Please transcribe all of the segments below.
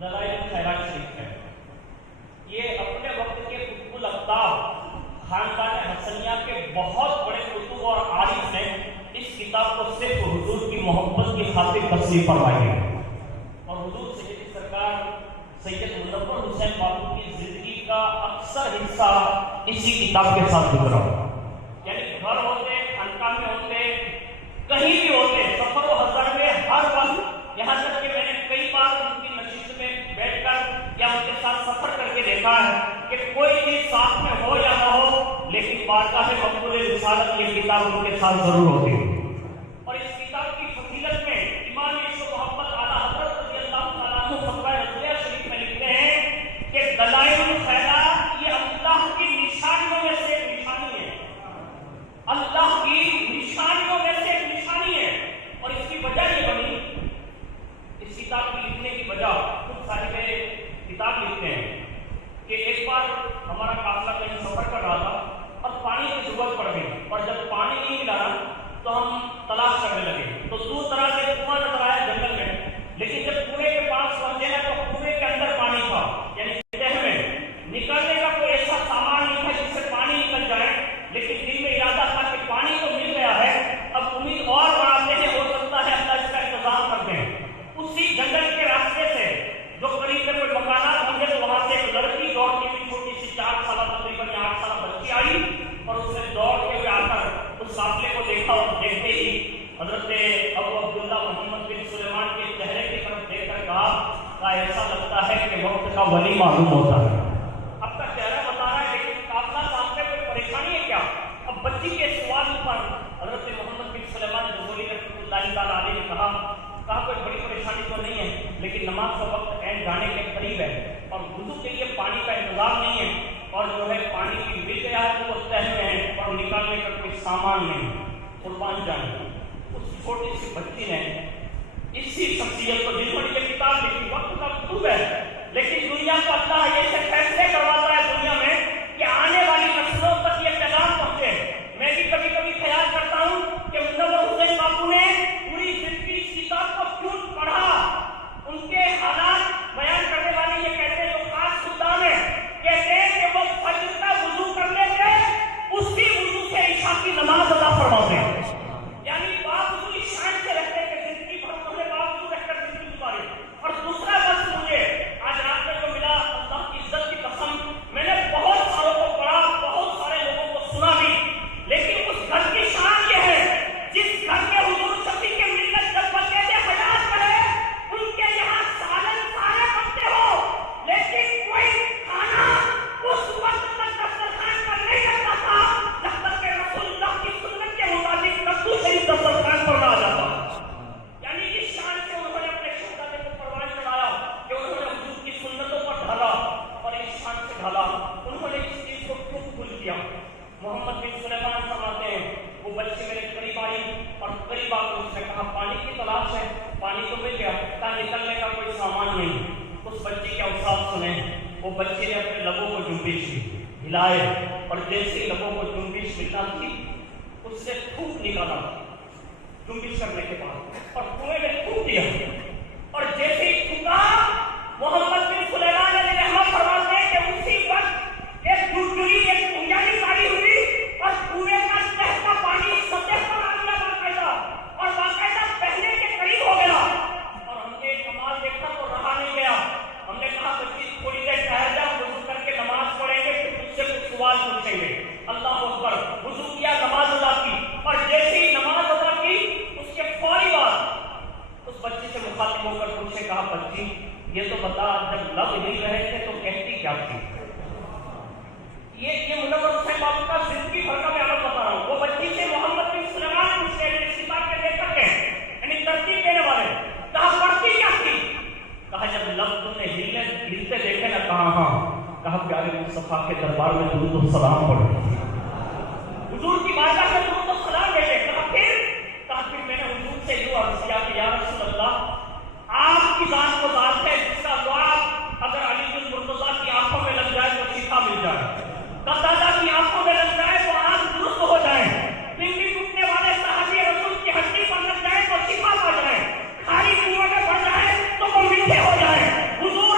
دلائل خیرات شریف ہے. یہ اپنے وقت کے قطب الافطاب خاندان حسنیہ کے بہت بڑے کتب اور عارف نے اس کتاب کو صرف حضور کی محبت کی خاطر تصنیف فرمائی ہے. اور حضور سید سرکار سید منور حسین بابو کی زندگی کا اکثر حصہ اسی کتاب کے ساتھ گزرا. یعنی گھر ہوتے، خانقاہ میں ہوتے، کہیں بھی ہوتے، سفر و حضر میں ہر وقت، یہاں تک کہ میں نے کئی بار ان کی نشست میں بیٹھ کر یا ان کے ساتھ سفر کر کے دیکھا ہے کہ کوئی چیز ساتھ میں ہو یا نہ ہو لیکن بارگاہ مقبول رسالت یہ کتاب ان کے ساتھ ضرور ہوتی ہے. اور اس کتاب کی فضیلت میں امام عشق و محبت اعلیٰ حضرت رضی اللہ تعالیٰ عنہ فتویٰ رضویہ شریف میں لکھتے ہیں کہ دلائل الخیرات یہ اللہ کی نشانیوں میں سے ایک نشانی ہے. اللہ کی نشانیوں میں سے ایک نشانی ہے. اور اس کی وجہ یہ بنی، اس کتاب کی لکھنے کی وجہ خود صاحب کتاب لکھتے ہیں کہ ایک بار ہمارا قافلہ کہیں سفر کر رہا تھا اور پانی کی ضرورت پڑ گئی، اور جب پانی نہیں ملا تو ہم تلاش کرنے لگے. تو دور دراز سے کنواں نظر آیا جنگل میں، لیکن جب کنویں کے پاس پہنچے ہیں تو کنویں کے اندر پانی تھا، یعنی تہ میں نکلنے کا کوئی ایسا سامان نہیں تھا جس سے پانی نکل جائے. لیکن دل میں ارادہ تھا کہ پانی تو مل گیا ہے، اب امید اور بڑھاتے ہیں، ہو سکتا ہے اللہ اس کا انتظام کرتے ہیں. اسی جنگل کے راستے سے جو قریب میں کوئی مکانات ہوں گے تو وہاں سے ایک لڑکی دوڑتی ہوئی چھوٹی سی 4 سالہ تقریباً 8 سالہ بچی آئی اور اس نے دوڑتے ہوئے آ کر اس قافلے کو دیکھا اور دیکھتے ہی حضرت ابو عبداللہ محمد بن سلیمان کے چہرے کی طرف دیکھ کر کہا ایسا لگتا ہے کہ وقت کا ولی معلوم ہوتا ہے. اب کا چہرہ بتا رہا ہے لیکن قافلہ سامنے کوئی پریشانی ہے کیا؟ اب بچی کے سوال پر حضرت محمد بن سلیمان رضوی رحمۃ اللہ تعالیٰ علیہ نے کہا کوئی بڑی پریشانی تو نہیں ہے، لیکن نماز کا وقت اینڈ جانے کے قریب ہے اور وضو کے لیے پانی کا انتظام نہیں ہے، اور جو ہے پانی کی مل گیا ہے تو وہ تہ میں ہے اور نکالنے کا کوئی سامان نہیں. قربان جائیں اس چھوٹی سی بچی نے اسی شخصیت کو جن پر یہ کتاب لکھی، وقت کا کتب ہے، لیکن دنیا کو اللہ ایسے فیصلے کرواتا ہے دنیا میں کہ آنے والی نسلوں تک یہ پیغام پہنچے. میں بھی کبھی کبھی خیال کرتا ہوں کہ منور حسین بابو نے پوری زندگی اس کتاب کو کیوں پڑھا. ان کے حالات بیان کرنے والے یہ کہتے ہیں، جو خاص سلطان ہے کہتے ہیں کہ وہ فجر کا وضو کرنے سے اسی وضو سے عشاء کی نماز ادا فرماتے ہیں. یعنی باوضو اس شان سے رہتے کہ زندگی بھر انہوں نے باوضو رہ کر زندگی گزاری. اور دوسرا بس مجھے آج رات میں جو ملا، اللہ کی عزت کی قسم، میں نے بہت ساروں کو پڑھا، بہت سارے لوگوں کو سنا بھی، لیکن اس گھر کی شان یہ ہے جس گھر کے حضور شفیع کے ملت جب بچے سے حیات کرے ان کے یہاں سالن سارے بنتے ہو، لیکن کوئی کھانا اس وقت تک دسترخوان پر نہیں رکھتا تھا جب تک کہ رسول اللہ کی سنت کے مطابق کدو شریف دسترخوان پر نہ آ جاتا. یعنی اس شان سے انہوں نے اپنے شہزادے کو پروان چڑھایا کہ انہوں نے حضور کی سنتوں پر ڈھالا، اور اس شان سے ڈھالا انہوں نے اس چیز کو کیوں قبول کیا. محمد بن سلیمان فرماتے ہیں وہ بچی میرے قریب آئی اور قریب آ کر اس نے کہا پانی کی تلاش ہے، پانی تو مل گیا، کہا نکلنے کا کوئی سامان نہیں. اس بچی کے اوصاف سنیں. وہ بچے نے اپنے لبوں کو جنبش کی، ہلائے، اور جیسے لبوں کو جنبش ملنا تھی اس سے تھوک نکالا جنبش کرنے کے بعد اور کنویں میں تھوک دیا. اور جیسے ہی تھوکا محمد بن سلیمان علیہ رحمۃ فرماتے ہیں کہ اسی وقت ایک ڈوڈلی ایک کنجالی کاری ہوئی اور کنویں کا بہتا پانی سطح پر آ گیا باقاعدہ، اور باقاعدہ بہنے کے قریب ہو گیا. اور ہم نے کمال دیکھا تو رہا نہیں گیا. ہم نے کہا بچی تھوڑی دیر ٹھہر جا، وضو کر کے نماز پڑھیں گے پھر تجھ سے کچھ سوال پوچھیں گے. اللہ اکبر. وضو کیا، نماز ادا کی، اور جیسے ہی نماز ادا کی اس کے فوری بعد اس بچی سے مخاطب ہو کر پوچھے، کہا بچی یہ تو بتا جب لب ہل رہے تھے تو کہتی کیا تھی. یہ منور حسین بابو کا زندگی بھر کا میں عمل بتا رہا ہوں. وہ بچی سے محمد بن سلیمان پوچھتے ہیں، اس کتاب کے لیکھک ہیں، یعنی ترتیب دینے والے. کہا پڑھتی کیا تھی؟ کہا جب لب تم نے ہلتے دیکھے نا. کہا ہاں. کہا پیارے مصطفیٰ کے دربار میں درود و سلام پڑھو، حضور کی بارگاہ میں درود و سلام بھیجے. کہا پھر میں نے حضور سے یوں عرض کیا کہ یا رسول اللہ آپ کی ذات کو ذات ہے جس کا لعاب اگر علی بن مرتضیٰ کی آنکھوں میں لگ جائے تو شفا مل جائے، قتادہ کی آنکھوں میں لگ جائے تو آنکھ درست ہو جائے، پنڈلی ٹوٹنے والے صحابی رسول کی ہڈی پر لگ جائے تو شفا پا جائے، کھاری کنویں میں پڑ جائے تو وہ میٹھے ہو جائے. حضور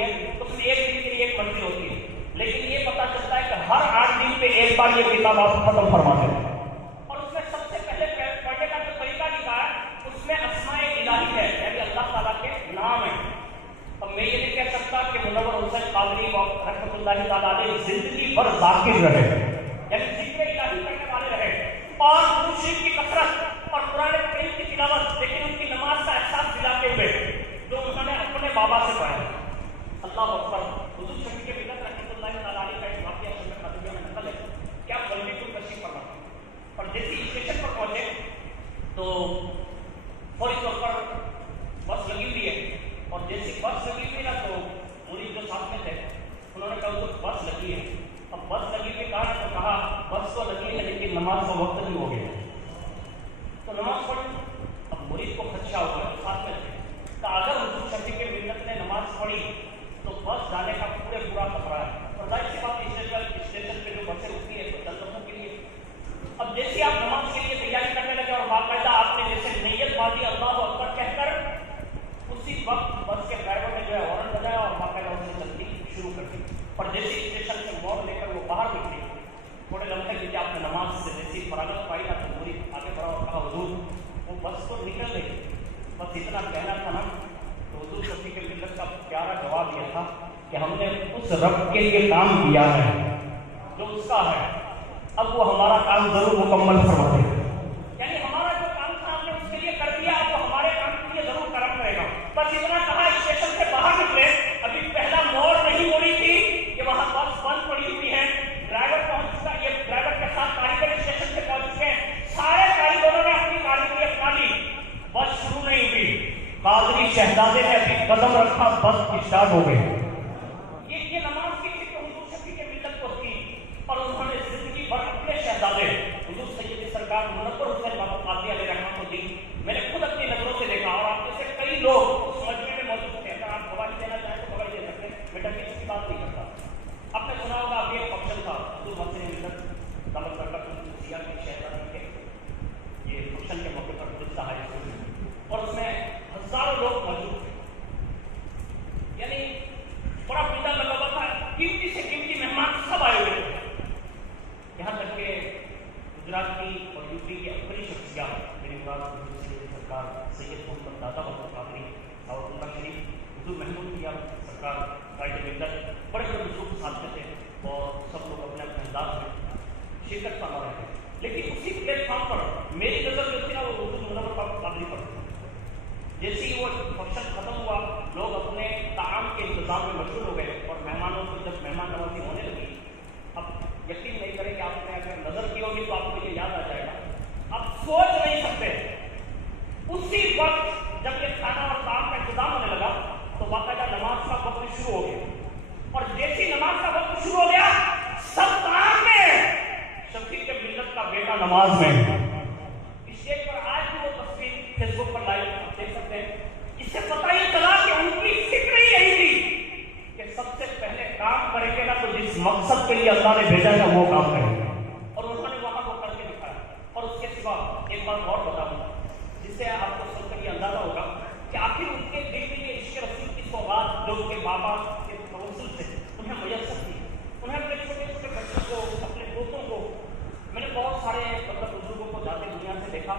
ہوتی ہے تو اس میں ایک دن کے لیے ایک منزل ہوتی ہے، لیکن یہ پتا چلتا ہے کہ ہر 8 دن پہ ایک بار یہ کتاب آپ ختم فرماتے ہیں۔ اور اس میں سب سے پہلے پڑھنے کا جو طریقہ لکھا ہے اس میں اسماء الہی ہے، یعنی اللہ تعالیٰ کے نام ہیں۔ اب میں یہ نہیں کہہ سکتا کہ منور حسین قادری رحمۃ اللہ تعالیٰ علیہ زندگی بھر ذاکر رہے، یعنی ذکر الہی کرنے والے رہے اور مرشد کی کثرت اور قرآن کریم کی تلاوت، لیکن ان کی نماز کا احساس دلاتے ہوئے جو انہوں نے اپنے بابا سے پڑھا۔ اللہ اکبر۔ حضور شفیع ملت رحمۃ اللہ تعالیٰ علیہ کا ایک واقعہ سنت قدیمہ میں نقل ہے کہ آپ بلدی کو تشریف فرما اور جیسے اسٹیشن پر پہنچے تو فوری طور پر بس لگی ہوئی ہے، اور جیسی بس لگی ہوئی نا تو مرید جو ساتھ میں تھے انہوں نے کہا تو بس لگی ہے۔ اب بس لگی ہوئی کہا تو کہا بس تو لگی ہے لیکن نماز کا وقت نہیں ہو گیا، تو نماز پڑھی۔ اب مرید کو خدشہ ہو گیا، ساتھ میں تھے کہ اگر حضور شفیع ملت نے نماز پڑھی تو بس جانے کا پورے پورا خطرہ ہے، اور ظاہر سی بات اسٹیشن پہ جو بسیں رکتی ہے تو چند لوگوں کے لیے۔ اب جیسے آپ نماز کے لیے تیاری کرنے لگے اور باقاعدہ آپ نے جیسے نیت باندھی اللہ اکبر کہہ کر، اسی وقت بس کے ڈرائیور نے جو ہے ہارن بجایا اور باقاعدہ اسے چلتی شروع کر دی، اور جیسے اسٹیشن سے موڑ لے کر وہ باہر نکلی، تھوڑے لمحے کے لیے آپ نے نماز سے جیسی فراغت پائی نا تو پوری آگے بڑھا اور کہا حضور وہ بس تو نکل گئی، بس اتنا کہنا تھا نا۔ تو حضور شفیع ملت کا پیارا جواب یہ تھا کہ ہم نے اس رب کے لیے کام کیا ہے جو اس کا ہے، اب وہ ہمارا کام ضرور مکمل فرما دے، یعنی ہمارا جو کام تھا ہم نے اس کے لیے کر دیا، اب وہ ہمارے کام کے لیے ضرور کرم کرے گا۔ بس اتنا کہا اسٹیشن سے باہر نکلے، ابھی پہلا موڑ نہیں ہو رہی تھی کہ وہاں بس بند پڑی ہوئی ہے، ڈرائیور پہنچ چکا، یہ ڈرائیور کے ساتھ کاریگر اسٹیشن سے پہنچ چکے ہیں، سارے کاریگروں نے اپنی کاریگری اپنا لی، بس شروع نہیں ہوئی، قادری شہزادے نے ابھی قدم رکھا بس اسٹارٹ ہو گئی۔ یہ نماز کی فکر حضور شفیع ملت کو تھی، اور انہوں نے زندگی بھر اپنے شہزادے حضور سید سرکار منور حسین بابا قادری علیہ رحمۃ کو دی۔ میں نے خود اپنی نظروں سے دیکھا، اور آپ جیسے کئی لوگ اس مجمع میں موجود تھے، اگر آپ گواہی دینا چاہیں تو گواہی دے سکتے ہیں، میں ڈرنے کی بات نہیں کرتا۔ آپ نے سنا ہوگا ابھی ایک فنکشن تھا حضور حسین ملت دعوت کرتا سیاح کی شہزادی کے، یہ فنکشن کے موقع پر حضور ہائی اسکول، اور اس میں ہزاروں لوگ موجود تھے، یعنی بڑا پیدا لگا ہوا تھا، قیمتی سے قیمتی مہمان سب آئے ہوئے تھے، یہاں تک کہ گجرات کی اور یو پی کی اپنی شخصیات میری مراد حضور سید سرکار سید محمد داتا بابا قادری اور اللہ شریف حضور محمود میاں سرکار قائد ملت بڑے بڑے بزرگ ساتھ تھے، اور سب لوگ اپنے اپنے انداز میں شرکت فرما رہے تھے، لیکن اسی پلیٹ فارم پر میری نظر جو تھی نا وہ حضور منور بابا قادری پر تھی۔ جیسے ہی وہ فنکشن ختم ہوا، لوگ اپنے طعام کے انتظام میں مشغول ہو گئے، اور مہمانوں کو جب مہمان نوازی ہونے لگی، اب یقین نہیں کریں کہ آپ نے اگر نظر کی ہوگی تو آپ کو یہ یاد آ جائے گا، آپ سوچ نہیں سکتے، اسی وقت جب یہ کھانا اور طعام کا انتظام ہونے لگا تو باقاعدہ نماز کا وقت شروع ہو گیا، اور جیسی نماز کا وقت شروع ہو گیا سب طعام میں، شفیع ملت کا بیٹا نماز میں۔ اسٹیج پر آج بھی وہ تصویر فیس بک پر لائیو دیکھ سکتے ہیں، اس سے پتہ یہ چلا کہ ان کی فکر ہی یہی تھی کہ سب سے پہلے کام کریں گے نا تو جس مقصد کے لیے اللہ نے بھیجا ہے وہ کام کریں گے، اور انہوں نے وہاں وہ کر کے دکھایا۔ اور اس کے سوا ایک بات اور بتاؤں جس سے آپ کو سن کر یہ اندازہ ہوگا کہ آخر ان کے دل میں یہ عشق رسول کی سوغات جو ان کے بابا کے توسل سے انہیں میسر تھی، انہیں اپنے چھوٹے چھوٹے بچوں کو، اپنے دوستوں کو، میں نے بہت سارے بزرگوں کو جاتے دنیا سے دیکھا،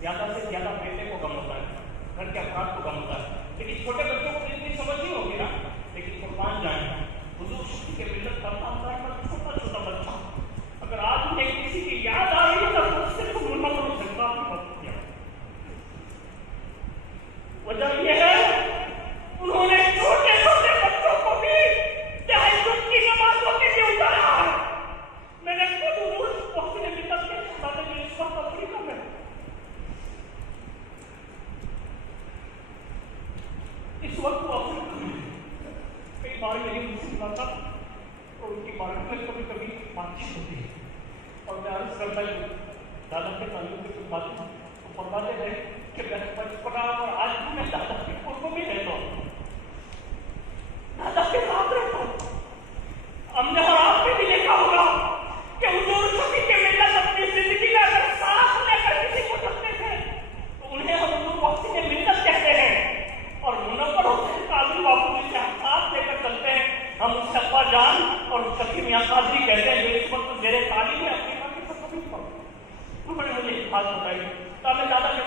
زیادہ سے زیادہ بیٹے کو غم ہوتا ہے، گھر کے افراد کو غم ہوتا ہے، لیکن چھوٹے بچوں کو اتنی سمجھ نہیں ہوگی نا، لیکن قربان جائیں حضور شفیع ملت کا چھوٹا چھوٹا بچہ اگر آج انہیں کسی کی یاد آ رہی ہے تو اس سے تو منور ہو سکتا ہے۔ وجہ یہ ہے انہوں نے چھوٹے چھوٹے بچوں کو بھی تہجد کی نمازوں کے لیے اتارا۔ میں نے خود حضور حسین ملت کے شہزادے کی اس وقت افریقہ میں اس وقت وہ افریقہ میں کئی بار میری مسلم بات اور ان کی بارے میں کبھی کبھی بات چیت ہوتی ہے، اور میں عرض کرتا ہوں دادا کے تعلق سے کچھ باتیں تو فرماتے ہیں کہ میں بچپنا اور آج بھی میں دادا کے قرب میں رہتا ہوں، دادا کے ساتھ رہتا ہوں۔ ہم نے اور آپ نے بھی دیکھا ہوگا کہ حضور شفیع ملت اپنی زندگی میں اگر ساتھ لے کر کسی کو رکھتے تھے تو انہیں ہم حضور حسین ملت کہتے ہیں، اور منور حسین قادری باپو جی سے ہم ساتھ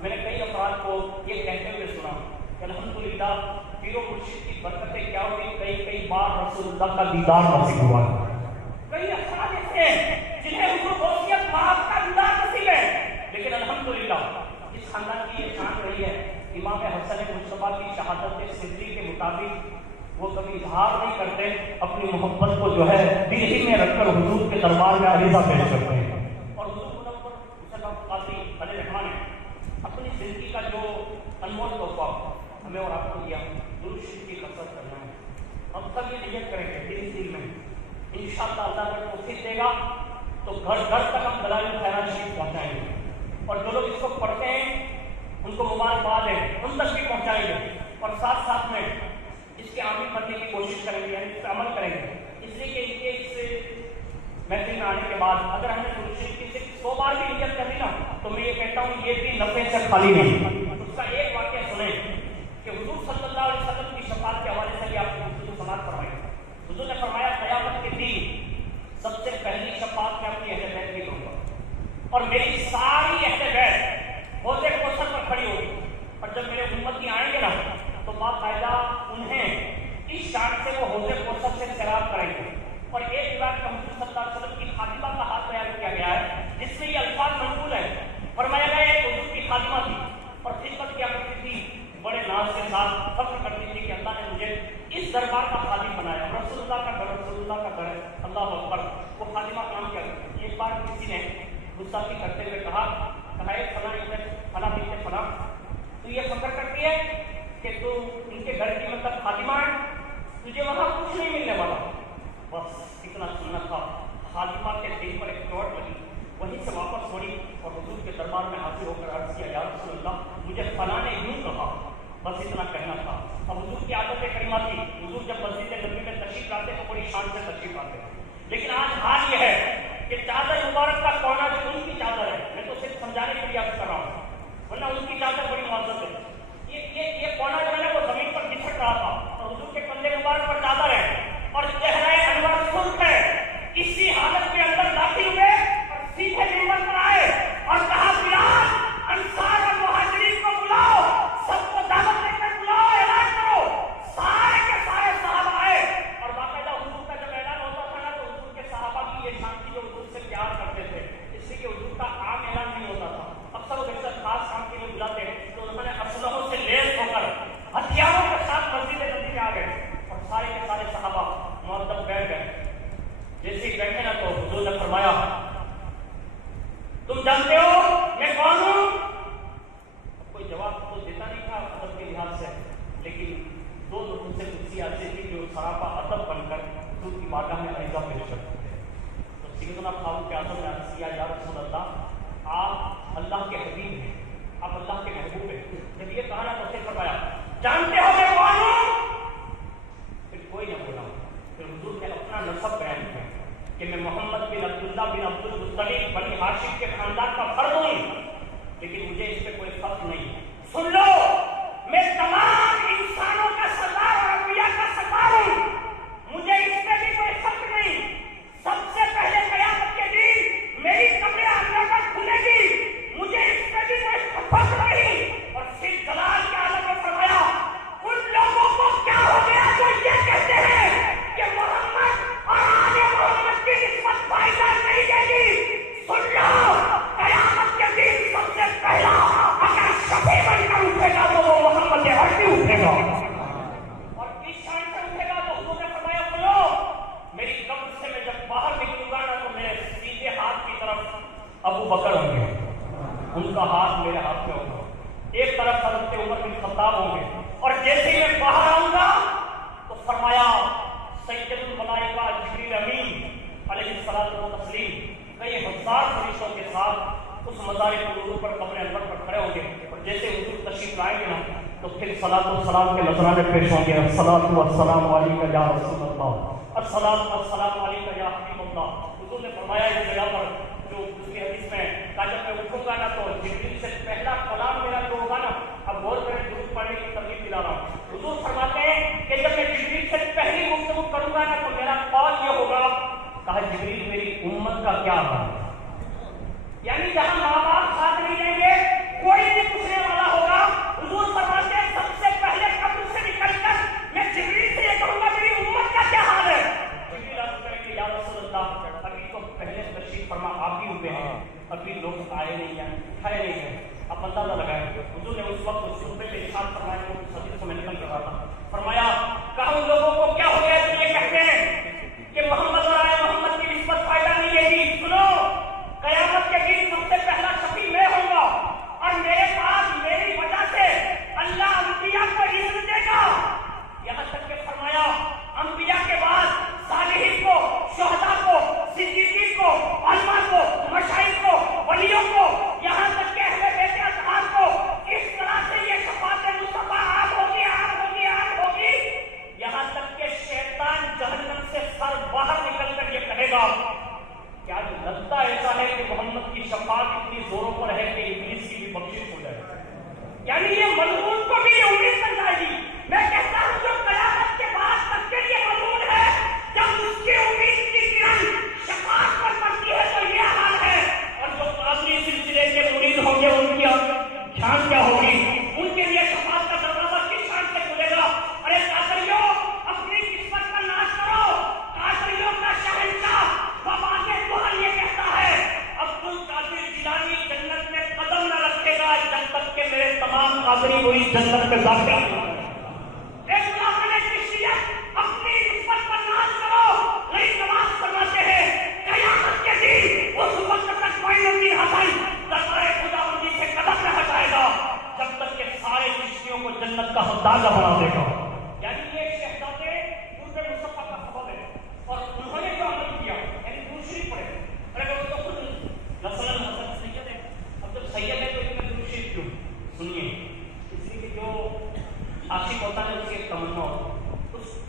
میں نے کئی افراد کو یہ کہتے ہوئے سنا کہ الحمدللہ پیر و مرشد کی برکتیں کیا ہوئی، کئی بار رسول اللہ کا دیدار نصیب ہوا۔ کئی افراد ایسے ہیں جنہیں حضور غوثیت پاک کا دیدار نصیب ہے، لیکن الحمدللہ اس خاندان کی یہ شان رہی ہے، امام حسن مصطفیٰ کی شہادت سری کے مطابق وہ کبھی اظہار نہیں کرتے، اپنی محبت کو جو ہے دل ہی میں رکھ کر حضور کے دربار میں عریضہ پیش کرتے ہیں۔ اور حضور منور حسین قاضی علیہ الرحمٰن نے اپنی زندگی کا جو انمول تحفہ ہمیں اور آپ کو دیا، درود شریف کی کثرت کرنا ہے۔ ہم سب یہ نیت کریں گے دل میں، انشاءاللہ اللہ اگر توفیق دے گا تو گھر گھر تک ہم دلائل خیرات شریف پہنچائیں گے، اور جو لوگ اس کو پڑھتے ہیں ان کو مبارکباد ہے، ان تک بھی پہنچائیں گے، اور ساتھ ساتھ میں اس کے عامل کرنے کی کوشش کریں گے، یعنی اس پہ عمل کریں گے۔ اس لیے کہ ان کے اس محفل میں آنے کے بعد اگر ہم نے درود شریف کی صرف 100 بار بھی نیت کر لی نا تو میں یہ کہتا ہوں یہ بھی نفع سے خالی نہیں۔ اس کا ایک واقعہ سنیں کہ حضور صلی اللہ علیہ وسلم کی شفاعت کے حوالے سے آپ کو سماعت فرمائی۔ حضور نے فرمایا قیامت کے دن سب سے پہلی شفاعت میں اپنی اہل بیت کی کروں گا، اور میری ساری اہل بیت حوض کوثر پر کھڑی ہوگی، اور جب میرے امتی آئیں گے نا تو باقاعدہ انہیں اس شان سے وہ حوض کوثر سے سیراب کریں گے۔ اور ایک روایت کا حضور صلی اللہ علیہ وسلم کی خادمہ کا ہاتھ بیان کیا گیا ہے جس میں یہ الفاظ منقول ہے، فرمایا گیا ایک حضور کی خادمہ تھی اور خدمت کیا کرتی تھی، بڑے ناز کے ساتھ فخر کرتی تھی کہ اللہ نے مجھے اس دربار کا خادم بنایا، رسول اللہ کا گھر، رسول اللہ کا گھر ہے، اللہ اکبر۔ وہ خادمہ کام کیا کرتی۔ ایک بار کسی نے گستاخی کرتے ہوئے کہا فلاں بنت فلاں تو یہ فخر کرتی ہے کہ تو ان کے گھر کی مطلب خادمہ ہے، تجھے وہاں کچھ نہیں ملنے والا۔ بس اتنا سننا تھا، خادمہ کے دل پر ایک چوٹ لگی، وہیں سے واپس مڑی اور حضور کے دربار میں حاضر ہو کر عرض کیا یا رسول اللہ مجھے فلاں نے یوں کہا، بس اتنا کہنا تھا۔ اب حضور کی عادت کریمہ تھی، حضور جب مسجد نبوی میں تشریف لاتے تو بڑی شان سے تشریف آتے، لیکن آج حال یہ ہے کہ چادر مبارک کا کونا جو ان کی چادر ہے، میں تو صرف سمجھانے کے لیے عرض کر رہا ہوں، ورنہ ان کی چادر بڑی معزز ہے، یہ کونا جو ہے نا وہ زمین پر بچھڑ رہا تھا اور حضور کے کندھے مبارک پر چادر ہے اور چہرہ انور سرخ ہے۔ اسی حالت کے اندر داخل ہوئے اور سیدھے منبر پر آئے اور کہا بلال انصار اور مہاجرین کو بلاؤ، سب کو دعوت دے کر بلاؤ، اعلان کرو۔ سارے کے سارے صحابہ آئے اور باقاعدہ حضور کا جب اعلان ہوتا تھا نا تو حضور کے صحابہ کی یہ شان تھی جو حضور سے پیار کرتے تھے، اس لیے کہ حضور کا عام اعلان نہیں ہوتا تھا، اکثر وہ اکثر خاص کام کے لیے بلاتے تو انہوں نے اسلحوں سے لیس ہو کر ہتھیاروں کے ساتھ مسجد نبوی میں آ گئے اور سارے کے سارے صحابہ مؤدب بیٹھ گئے۔ جیسے ہی بیٹھے نا تو حضور نے فرمایا تم جانتے ہو میں کون ہوں؟ کوئی جواب تو دیتا نہیں تھا ادب کے لحاظ سے، لیکن دو لوگوں سے کسی ایسی تھی جو سراپا ادب بن کر حضور کی بارگاہ میں عریضہ پیش کرتے تھے۔ تو سیدنا فاروق اعظم نے عرض کیا یا رسول اللہ آپ اللہ کے حبیب ہیں، آپ اللہ کے محبوب ہیں۔ جب یہ کہا نا تو اسے فرمایا جانتے ہو میں کون ہوں؟ پھر کوئی نہ بولا، پھر حضور نے اپنا نسب بیان کیا کہ میں محمد بن عبداللہ بن عبد المطلب بنی ہاشم کے خاندان کا فرد ہوں، لیکن مجھے اس پہ کوئی فخر نہیں۔ سن لو میں تمام انسانوں کا سردار اور انبیاء کا سردار ہوں، مجھے اس پہ بھی کوئی فخر نہیں۔ سب سے پہلے قیامت کے دن میری قبر اندر کھلے گی، مجھے اس پہ بھی کوئی فخر نہیں۔ اور پھر جلال کے عالم میں فرمایا ان لوگوں کو کیا ہو گیا جو یہ کہتے ہیں کہ محمد اور آل محمد کی نسبت فائدہ نہیں دے گی۔ سن لو قیامت کے دن سب سے پہلا اگر شفیع بن کر اٹھے گا تو وہ محمد عربی اٹھے گا، اور کس شان سے اٹھے گا تو حضور نے فرمایا سنو میری قبر سے میں جب باہر نکلوں گا نا تو میرے سیدھے ہاتھ کی طرف ابو بکر ہوں گے، ان کا ہاتھ میرے ہاتھ میں ہوگا، ایک طرف حضرت عمر بن خطاب ہوں گے، اور جیسے ہی میں باہر آؤں گا تو فرمایا سید الملائکہ جبریل امین علیہ الصلوۃ والتسلیم کئی ہزار فرشتوں کے ساتھ اس مزار قبور پر قبر انور پر کھڑے ہوں گے، اور جیسے حضور تشریف لائیں گے نا تو پھر صلاۃ و سلام کے نذرانے پیش ہوں گے، الصلاۃ والسلام علیک یا رسول اللہ، الصلاۃ والسلام علیک یا حبیب اللہ۔ حضور نے فرمایا اس جگہ پر جو دوسری حدیث میں کہا جب میں اٹھوں گا نا تو جبریل سے پہلا کلام میرا جو ہوگا نا، اب غور کریں درود پڑھنے کی ترغیب دلا رہا ہوں، حضور فرماتے ہیں کہ جب میں جبریل سے پہلی گفتگو کروں گا نا تو میرا قول یہ ہوگا، کہا جبریل میری امت کا کیا حال ہے؟ یعنی جہاں ماں باپ ساتھ نہیں رہیں گے، کوئی بھی پوچھنے حضور نے اس وقت اس خطبے میں ارشاد فرمایا کہ اس حدیث کو میں نقل کر رہا تھا، فرمایا کہا ان لوگوں کو کیا ہو گیا تو یہ کہتے ہیں کہ محمد اور آئے محمد کی نسبت فائدہ نہیں دے گی؟ سنو، قیامت کے دن سب سے پہلا شفیع میں ہوں گا اور میرے پاس میری وجہ سے اللہ انبیاء کو عزت دے گا۔ یہاں تک کہ فرمایا انبیاء کے بعد صالحین کو، شہداء کو، صدیقین کو، علماء کو، مشائخ کو، ولیوں کو، یہاں تک کہ اہل بیت اطہار کو اس طرح سے یہ شفاعت مصطفیٰ عام ہوگی، عام ہوگی، عام ہوگی، یہاں تک کہ شیطان جہنم سے سر باہر نکل کر یہ کہے گا کیا لگتا ایسا ہے کہ محمد کی شفاعت اتنی زوروں پر ہے کہ ابلیس کی بھی بخشش ہو جائے؟ یعنی یہ ملعون کو بھی یہ امید بن جائے گی۔ میں کہتا ہوں جو قیامت کے بعد تک کے لیے ملعون ہے، جب اس کی امید کی کرن شفاعت پر پڑتی ہے تو یہ حال ہے، اور جو قادری سلسلے کے مرید ہوں گے ان کی شان کیا ہوگی؟ ان کے لیے شفاعت کا دروازہ کس شان سے کھلے گا؟ ارے قادریوں، اپنی قسمت کا ناش کرو۔ قادریوں کا شہنشاہ وفات دہل یہ کہتا ہے عبد القادر جیلانی جنت میں قدم نہ رکھے گا جب تک کہ میرے تمام قادری ہوئی جنت میں داخل نہ ہوں۔ اپنی نسبت پر ناز کرو۔ غریب نواز فرماتے ہیں قیامت کے دن اس وقت تک معین الدین حسن دربار خدا بندی سے قدم نہ ہٹائے گا جب تک کہ سارے چشتیوں کو جنت کا حقدار بنا دے گا۔ یعنی یہ شہزادے قرب مصطفیٰ کا سبب ہے، اور انہوں نے جو عمل کیا یعنی دوسری پڑھے۔ ارے وہ تو خود مثلاً حسن سید ہے، اب جب سید ہے تو اس میں دوسری کیوں؟ سنیے، اس لیے کہ جو عاشق ہوتا ہے اس کی ایک تمنا ہوتی ہے،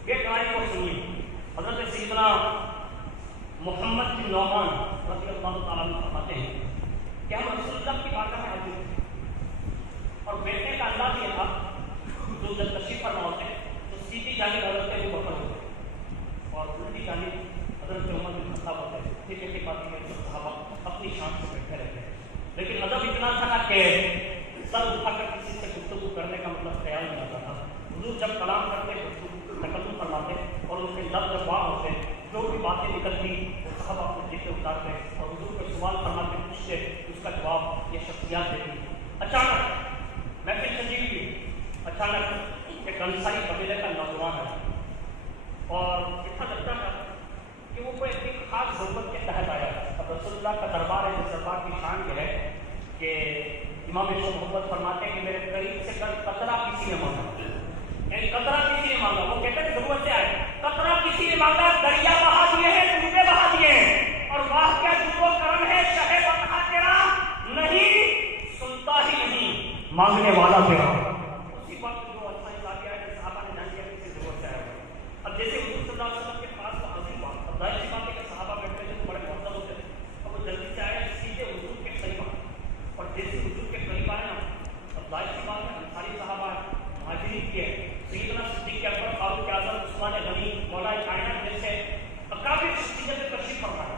یہ کہانی کو سنیے۔ حضرت سیدنا محمد بن نعمان رضی اللہ تعالیٰ عنہ فرماتے ہیں کہ ہم رسول اللہ کی بارگاہ میں حاضر تھے اور بیٹھنے کا انداز یہ تھا، جو جب تشریف فرما ہوتے تو سیدھی جانب حضرت ابو بکر ہوتے اور الٹی جانب حضرت عمر بن خطاب ہوتے۔ پھر ایک بات ہے کہ صحابہ اپنی شان سے بیٹھے رہتے ہیں، لیکن ادب اتنا تھا کہ سر اٹھا کر کسی سے گفتگو کرنے کا مطلب خیال نہیں آتا تھا۔ حضور جب کلام کرتے تکلم فرماتے اور ان کے لفظ واہ ہوتے، جو بھی باتیں نکلتی وہ سب اپنے دل سے اتارتے اور حضور کو سوال فرماتے، پوچھتے، اس کا جواب یہ شخصیات دیتی۔ اچانک محفل سجی ہوئی، اچانک ایک انصاری قبیلے کا نوجوان ہے اور اتنا لگتا ہے کہ وہ کوئی ایک خاص ضرورت کے تحت آیا۔ اب رسول اللہ کا دربار ہے، جس دربار کی شان یہ ہے کہ امام شو محبت فرماتے ہیں کہ میرے قریب سے قطرہ کسی نے مانگا، یعنی قطرہ کسی نے مانگا، وہ کہتے ہیں ضرورت سے آئے، قطرہ کسی نے مانگا، دریا بہا دیے ہیں، ڈوبے بہا دیے ہیں، اور واہ کیا جود و کرم ہے شہ بقا تیرا، نہیں سنتا ہی نہیں مانگنے والا تیرا۔ اسی وقت جو اچھا ہی آ گیا ہے، صحابہ نے جان لیا کسی ضرورت سے آیا ہوا۔ اب جیسے حضور صلی اللہ علیہ وسلم کے پاس تو حاضر ہوا، اب ظاہر سی بات ہے کہ صحابہ بیٹھے تھے تو بڑے مہذب ہوتے تھے، اب وہ جلدی سے آئے سیدھے حضور کے قریب آئے، اور جیسے حضور کے قریب آئے نا، اب ظاہر سی بات ہے انصاری صحابہ مہاجرین کی ہے، سیدنا صدیق اکبر، فاروق اعظم، عثمان غنی، مولا کائنات جیسے اکابر شخصیت تشریف فرمایا،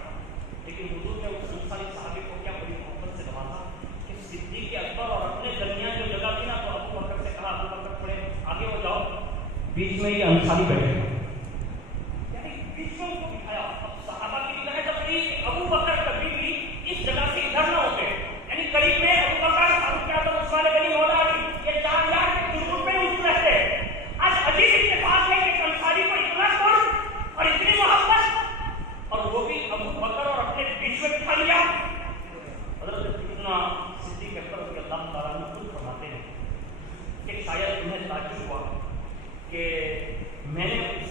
لیکن حضور نے اس انصاری صحابی کو کیا بڑی محبت سے نوازا کہ صدیق اکبر اور اپنے درمیان جو جگہ تھی نا تو ابو بکر سے کہا ابو بکر تھوڑے آگے ہو جاؤ، بیچ میں یہ انصاری بیٹھے، یعنی بیچ میں ان کو بٹھایا۔ اب صحابہ کی طرح جب کہ ابو بکر کبھی بھی اس جگہ سے ادھر نہ ہوتے، یعنی قریب میں ابو بکر، فاروق اعظم، عثمان غنی، مولا علی، یہ چار یار کے جرم میں اس رہتے۔ آج عجیب اتفاق ہے کہ انصاری کو اتنا قرب اور اتنی محبت، اور وہ بھی ابو بکر اور اپنے بیچ میں بٹھا لیا۔ حضرت سیدنا صدیق اکبر رضی اللہ تعالیٰ عنہ خود فرماتے ہیں کہ شاید تمہیں تعجب ہوا کہ میں نے اس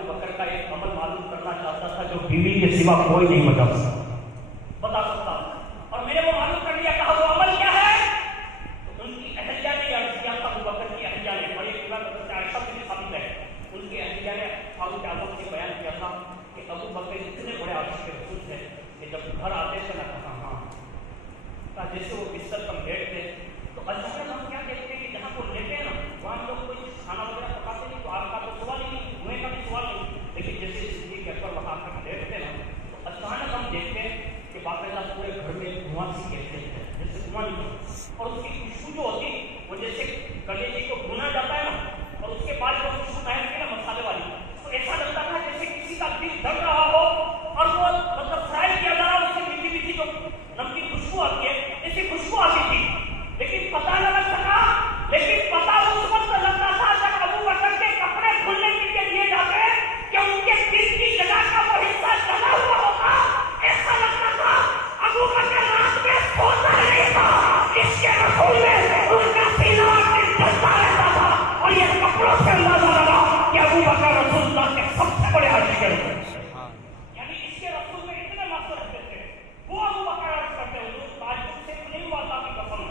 ابو بکر کا ایک عمل معلوم کرنا چاہتا تھا جو بیوی کے سوا کوئی نہیں بتا سکتا، اور میں نے وہ معلوم کر لیا. کہا وہ عمل کیا ہے؟ تو ان کی اہلیہ نے عرض کیا تھا، ابو بکر کی اہلیہ نے، اور یہ روایت حضرت عائشہ سے بھی ثابت ہے، ان کی اہلیہ نے فاروق اعظم سے بیان کیا تھا کہ ابو بکر اتنے بڑے عاشق رسول تھے کہ جب گھر آتے تھے نہ کہا جیسے وہ بستر پر بیٹھتے تو اچانک ہم کیا دیکھتے ہیں کہ جہاں وہ لیتے ہیں نا وہاں ہم لوگ کوئی کھانا وغیرہ پکاتے نہیں، تو آپ کا تو سوال ہی نہیں، دھوئے کا بھی سوال نہیں، لیکن جیسے صدیق اکبر وہاں کر بیٹھتے ہیں نا تو اچانک ہم دیکھتے ہیں کہ باقاعدہ پورے گھر میں دھواں سی کہتے ہیں، جیسے دھواں نکلتا، اور اس کی خوشبو جو ہوتی وہ جیسے کلیجے کو بھونا جاتا ہے نا، اور اس کے بعد جو خوشبو آتی ہے نا مسالے والی، تو ایسا لگتا تھا جیسے کسی کا دل دھڑ رہا ہو، اور وہ مطلب فرائی کیا جا رہا، اس کی میٹھی میٹھی جو نمکین خوشبو آتی ہے ایسی خوشبو آتی تھی، لیکن پتہ نہ لگ سکا. لیکن پتہ اس وقت لگتا تھا جب ابو بکر کے کپڑے دھلنے کے لیے دیے جاتے کہ ان کے دل کی جگہ کا وہ حصہ جلا ہوا ہوتا. ایسا لگتا تھا ابو بکر رات میں سوتا نہیں تھا، اس کے رسول میں ان کا سینہ دل جلتا رہتا تھا، اور یہ کپڑوں سے اندازہ لگا کہ ابو بکر رسول اللہ کے سب سے بڑے عاشق ہیں. یعنی اس کے رسول میں اتنے مست رہتے تھے. وہ ابو بکر عرض کرتے ہیں حضور تعجب سے نہیں ہوا تھا کہ قسم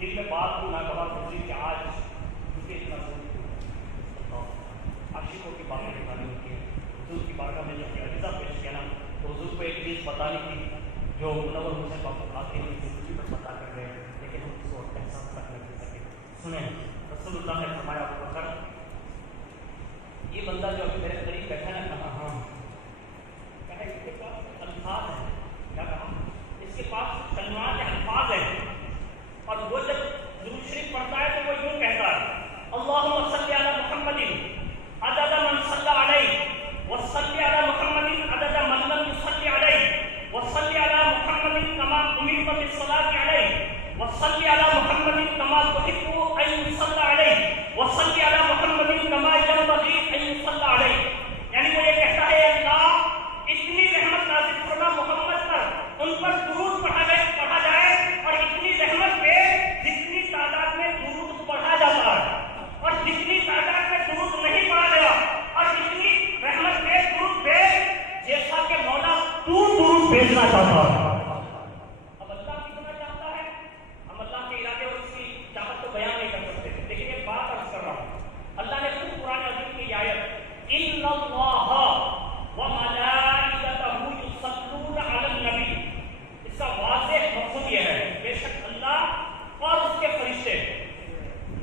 جن میں بات کو ناگوار گزری کہ آج مجھے اتنا دور عاشقوں کی باتیں نکالنی ہوتی ہیں. حضور کی بارگاہ میں جب عریضہ پیش کیا نا تو حضور کو ایک چیز بتانی تھی جو منور حسین بابو آتے ہیں زندگی پر بتا کر گئے، لیکن ہم اس کو احساس تک نہیں کر سکے. سنیں رسول اللہ نے فرمایا ابو بکر یہ بندہ جو ابھی میرے قریب بیٹھا ہے نا، کہا ہاں، کہا اس کے پاس الفاظ ہیں، کیا کہا اس کے پاس کلمات الفاظ ہیں، اور وہ جب درود شریف پڑھتا ہے تو وہ یوں کہتا ہے اللہم صلی علی محمد عدد من صلی علیہ وصلی علی محمد عدد من لم یصلی علیہ وصلی علی محمد کما امرت بالصلاۃ علیہ وصلی علی محمد کما تحب ان یصلی علیہ وصلی علی محمد کما ينبغي ان یصلی علیہ. یعنی وہ یہ کہتا ہے اللہ اتنی رحمت نازل فرما محمد پر، ان پر درود پڑھا جائے اور اتنی رحمت پہ جتنی تعداد میں درود پڑھا جاتا ہے، اور جتنی تعداد میں درود نہیں پڑھا گیا، اور اتنی رحمت پہ درود پہ جیسا کہ مولا تو درود بھیجنا چاہتا ہے. اب اللہ کتنا چاہتا ہے، ہم اللہ کے ارادے اور اس کی چاہت کو بیان نہیں کر سکتے، لیکن ایک بات عرض کر رہا ہوں. اللہ نے خود قرآن عظیم کی آیت ان اللہ وملائکتہ یصلون علی النبی، اس کا واضح مفہوم یہ ہے بے شک اللہ اور اس کے فرشتے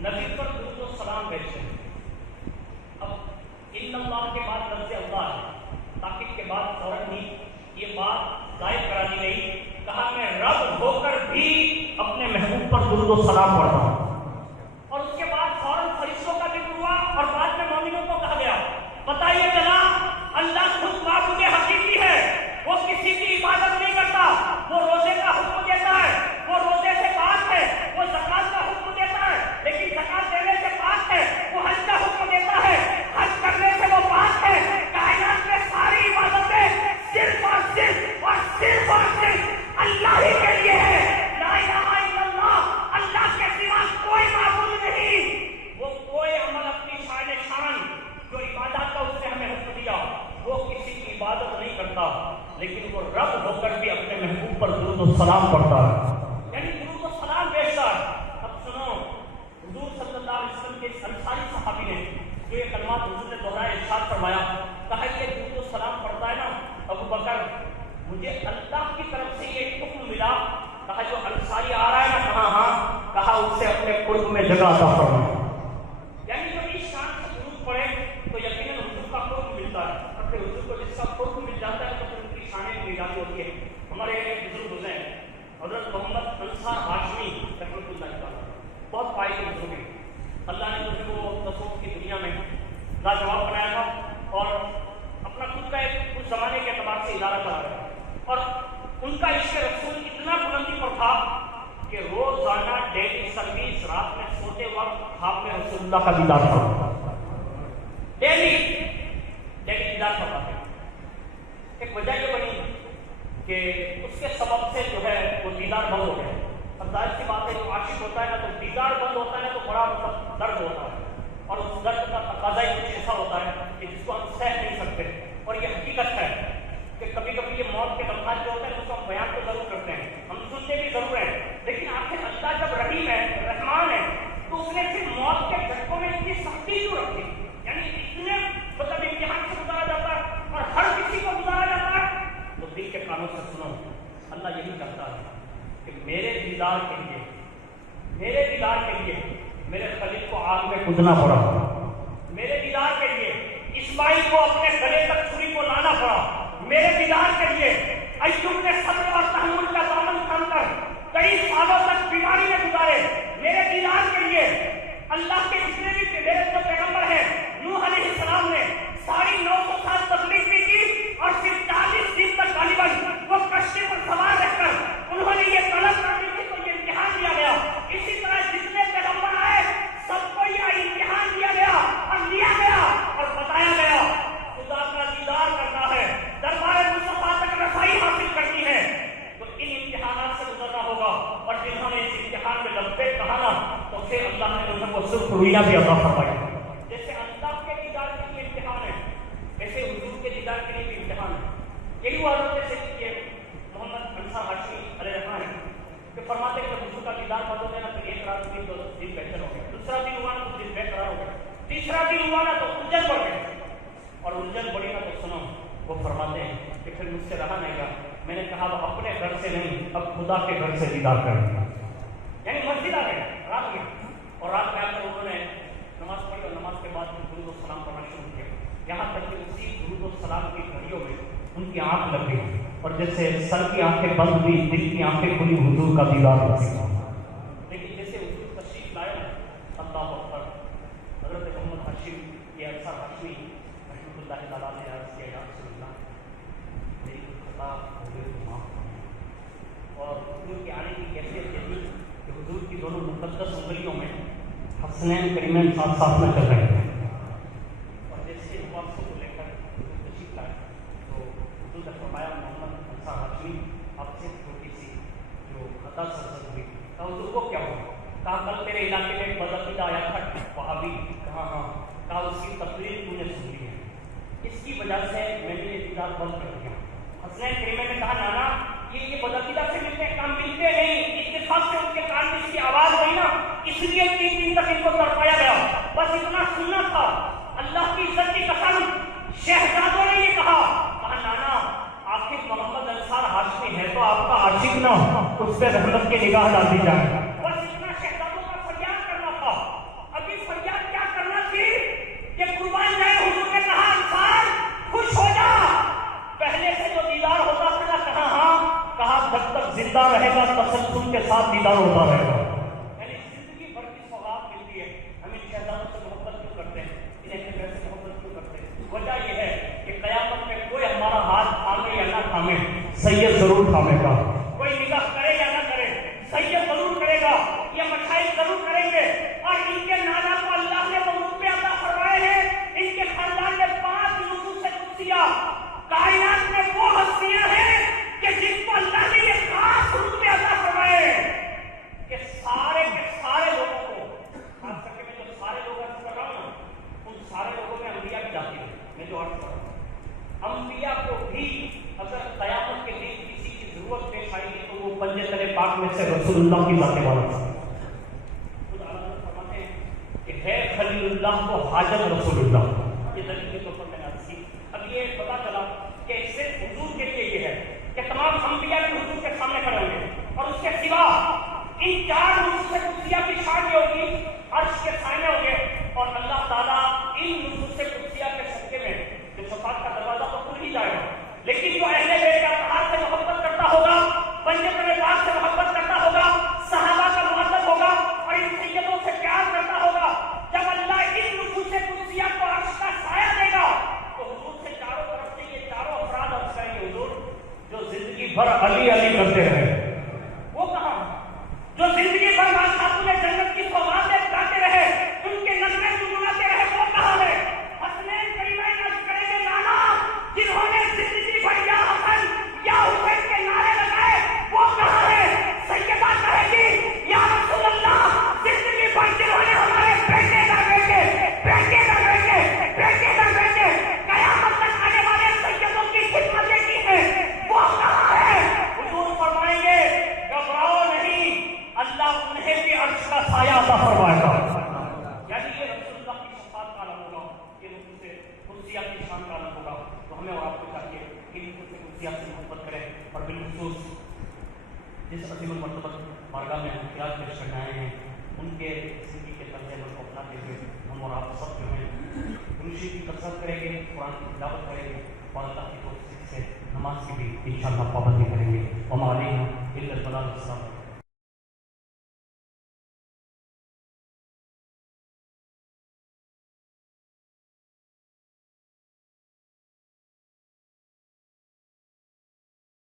نبی پر درود و سلام بھیجتے ہیں. اب ان اللہ کے بعد لفظ اللہ ہے، تاکید کے بعد فوراً ہی یہ بات ظاہر کرا دی گئی، کہا میں رب ہو کر بھی اپنے محبوب پر درود و سلام پڑھتا ہوں، اور اس کے بعد فوراً فرشتوں کا ذکر ہوا، اور بعد میں مومنوں کو کہا گیا. پتہ یہ چلا اللہ خود معبود حقیقی ہے، وہ کسی کی عبادت نہیں کرتا، وہ روزے کا حکم دیتا ہے، وہ روزے سے پاک ہے، وہ زکات کا حکم دیتا ہے لیکن زکات دینے سے پاک ہے، وہ حج کا حکم دیتا ہے، حج کرنے سے وہ پاک ہے. کائنات میں ساری عبادتیں صرف اور صرف اور صرف اور صرف اللہ ہی کے لیے ہے. لا الہ الا اللہ، اللہ کے سوا کوئی معبود نہیں. وہ کوئی عمل اپنی شان جو عبادت کا اس نے ہمیں حکم دیا وہ کسی کی عبادت نہیں کرتا، لیکن وہ رب ہو کر بھی اپنے محبوب پر درود و سلام پڑھتا ہے، یعنی درود و سلام بھیجتا ہے. اب سنو حضور صلی اللہ علیہ وسلم کے انصاری صحابی نے جو یہ کلمات حضور نے دہرایا، ارشاد فرمایا، کہا یہ درود و سلام پڑھتا ہے نا ابو بکر، مجھے اللہ کی طرف سے یہ حکم ملا، کہا جو انصاری آ رہا ہے نا، کہا ہاں، کہا اس سے اپنے قرب میں جگہ عطا فرما. یعنی جو اس شان سے درود پڑھے تو یقیناً حضور کا قرب ملتا ہے، اور پھر حضور کو جس کا قرب مل جاتا ہے تو پھر ان کی شانیں بھی جاتی ہوتی ہے. ہمارے ایک بزرگ گزرے ہیں حضرت محمد انصار ہاشمی رحمۃ اللہ تعالیٰ، بہت پائے کے بزرگ ہیں. اللہ نے مجھے وہ تصوف کی دنیا میں لاجواب بنایا تھا، اور اپنا خود کا ایک اس زمانے کے اعتبار سے ادارہ چلا رہا ہے، اور ان کا عشق رسول اتنا بلندی پر تھا کہ روزانہ ڈیلی سروس رات میں سوتے وقت خواب میں رسول اللہ کا دیدار تھا، ڈیلی دیدار فرماتے ہیں. ایک وجہ یہ بنی کہ اس کے سبب سے جو ہے وہ دیدار بند ہو گئے. اب ظاہر سی بات ہے جو عاشق ہوتا ہے نا تو دیدار بند ہوتا ہے تو بڑا مطلب درد ہوتا ہے، اور اس درد کا تقاضا ہی کچھ ایسا ہوتا ہے کہ جس کو ہم سہ نہیں سکتے. اور یہ حقیقت ہے کہ کبھی کبھی یہ موت کے لمحات جو ہوتے ہیں اس کو ہم بیان تو ضرور کرتے ہیں, ہم سنتے بھی ضرور ہیں, لیکن آخر اللہ جب رحیم ہے, رحمان ہے, تو اس نے پھر موت کے جھٹکوں میں اتنی سختی کیوں رکھی؟ یعنی اتنے مطلب امتحان سے گزارا جاتا ہے اور ہر کسی کو گزارا جاتا ہے. تو دل کے کانوں سے سنو, اللہ یہی چاہتا ہے کہ میرے دیدار کے لیے میرے خلیل کو آگ میں کودنا پڑا, میرے دیدار کے لیے اسماعیل کو اپنے گلے تک چھری کو لانا پڑا, میرے دیدار کے لیے ایوب نے صبر اور تحمل کا دامن تھام کر کئی سالوں تک بیماری میں گزارے, میرے دیدار کے لیے اللہ کے جتنے بھی میرے جو پیغمبر ہیں نوح علیہ السلام نے 950 سال تبلیغ بھی کی اور صرف 40 دن تک غالباً وہ کشتی پر سوار رہ کر انہوں نے یہ طلب کر دی تھی تو یہ امتحان دیا گیا. اسی طرح جتنے پیغمبر آئے سب کو یہ امتحان دیا گیا اور لیا گیا اور بتایا گیا خدا کا دیدار کرنا ہے, دربار مصطفیٰ تک رسائی حاصل کرنی ہے تو ان امتحانات سے گزرنا ہوگا. اور جنہوں نے اس امتحان میں لبیک کہا نا تو پھر اللہ نے انہیں وہ سرخ رویاں بھی عطا فرمائی. جیسے اللہ کے دیدار کے لیے امتحان ہے ایسے حضور کے دیدار کے لیے بھی امتحان ہے. یہی وہ حضرت سے کہ محمد انصار ہاشمی علیہ رحمہ ہے کہ فرماتے ہیں کہ حضور کا دیدار بدل دینا تو ایک رات بھی تو دن بہتر ہو گیا, دوسرا دن ہوا نا تو دن بہتر ہو گیا, تیسرا دن ہوا نا تو الجھن بڑھ گئی, اور الجھن بڑھی نا تو سنو وہ فرماتے ہیں کہ پھر مجھ سے رہا نہیں گا, میں نے کہا وہ اپنے گھر سے نہیں اب خدا کے گھر سے دیدار کریں, یعنی مسجد آ گئے رات میں, اور رات میں آ کر انہوں نے نماز پڑھی اور نماز کے بعد درود و سلام پڑھنا شروع کیا, یہاں تک کہ اسی درود و سلام کی گھڑیوں میں ان کی آنکھ لگ گئی اور جیسے سر کی آنکھیں بند ہوئی دل کی آنکھیں کھلی حضور کا دیدار ہو گیا. لیکن جیسے حضور تشریف لائے اللہ اکبر, حضرت محمد ہاشم یہ انصار ہاشمی رحمۃ اللہ تعالیٰ نے عرض کیا یا رسول اللہ میری خطا ہو گئی تو معاف کریں. اور حضور کے آنے کی کیفیت یہ تھی کہ حضور کی دونوں مقدس انگلیوں میں حسنین کریمین ساتھ ساتھ میں چل رہے ہیں, اور جیسے نمازوں کو لے کر تشریف لائے تو حضور نے فرمایا محمد انصار ہاشمی آپ سے چھوٹی سی جو خطا سرزد ہوئی, کہا حضور کو کیا ہوا؟ کہا کل تیرے علاقے میں ایک بدعقیدہ آیا تھا وہابی, کہا ہاں, کہا اس کی تقریر تو نے سن لی ہے, اس کی وجہ سے میں نے یہ دیدار بند کر دیا. حسنین کریمین نے کہا نانا یہ بدعقیدہ سے ملتے کام ملتے نہیں, اتفاق سے ان کے کان میں اس کی آواز ہوئی نا اس لیے 3 دن تک ان کو تڑپایا گیا, بس اتنا سننا تھا. اللہ کی عزت کی قسم شہزادوں نے یہ کہا نانا آخر محمد انصار ہاشمی ہے تو آپ کا عاشق نہ اس پہ رحمت کی نگاہ ڈال دی جائے, بس اتنا شہزادوں کا فریاد کرنا تھا. ابھی فریاد کیا کرنا تھی کہ قربان جائے حضور نے کہا انصار خوش ہو جا, پہلے سے جو دیدار ہوتا تھا کہا ہاں, کہا جب تک زندہ رہے گا تسلسل کے ساتھ دیدار ہوتا رہے گا. یعنی زندگی بھر کی سوغات ملتی ہے, ہم ان شہزادوں سے محبت کیوں کرتے ہیں, انہیں اپنے سے محبت کیوں کرتے ہیں؟ وجہ یہ ہے کہ قیامت میں کوئی ہمارا ہاتھ تھامے یا نہ تھامے سید ضرور تھامے گا, کوئی نگاہ کرے یا نہ کرے سید ضرور کرے گا, یہ مشائخ ضرور کریں گے. اور ان کے نانا کو اللہ نے وہ رتبے عطا فرمائے ہیں, ان کے خاندان میں 5 نصوص قدسیہ کائنات میں وہ ہستیاں ہیں کہ جن کو اللہ نے یہ خاص رتبے عطا فرمائے کہ سارے کے سارے لوگوں کو, خاص کر کے میں جو سارے لوگ عرض کر رہا ہوں نا ان سارے لوگوں میں انبیاء بھی جاتی ہیں. میں جو عرض کر رہا ہوں انبیاء کو بھی اگر قیامت کے دن کسی کی ضرورت پیش آئے گی تو وہ پنجے تلے پاک میں سے رسول اللہ کی ذات والا تھا. خود اعلیٰ فرماتے ہیں کہ ہے خلیل اللہ کو حاجت رسول اللہ, یہ دلیل کے طور پر میں نے عرض کی. اب یہ پتا چلا کہ صرف حضور کے لیے یہ ہے کہ تمام انبیاء بھی حضور کے سامنے کھڑے ہوں گے, اور اس کے سوا ان 4 نصوص قدسیہ کی شان یہ ہوگی عرش کے سائنے ہوں گے, اور اللہ تعالیٰ ان نصوص قدسیہ کے صدقے میں جو شفاعت کا دروازہ تو کھل ہی جائے گا, لیکن جو اہل بیت اطہار سے محبت کرتا ہوگا, پنجے پاک سے محبت کرتا ہوگا, صحابہ کا معذب ہوگا اور ان سیدوں سے پیار کرتا ہوگا, جب اللہ ان نصوص قدسیہ کو عرش کا سایہ دے گا تو حضور سے چاروں طرف سے یہ چاروں افراد عرض کریں گے حضور جو زندگی بھر علی علی کرتے رہے وہ کہاں, جو زندگی بھر خاتون جنت کی سوغاتیں گاتے رہے ان کے نغمے گنگناتے رہے وہ کہاں ہے. حسنین کریمین عرض کریں گے نانا جنہوں نے زندگی بھر یا حسن یا حسین کے نعرے لگائے وہ کہاں ہے. سیدہ کہے گی یا رسول اللہ زندگی بھر جنہوں نے ہمارے بیٹے نہ بیٹے بیٹے نہ بیٹے بیٹے نہ بیٹے قیامت جس عظیم المرتبہ بارگاہ میں ہم خیال پیش کرنے آئے ہیں، ان کے زندگی کے طرز عمل کو اپناتے ہوئے ہم اور آپ سب جو ہیں دروشی کی کثرت کریں گے، قرآن کی تلاوت کریں گے اور اللہ کی توفیق سے نماز کی بھی انشاءاللہ پابندی کریں گے۔ وما علینا الا البلاغ السلام۔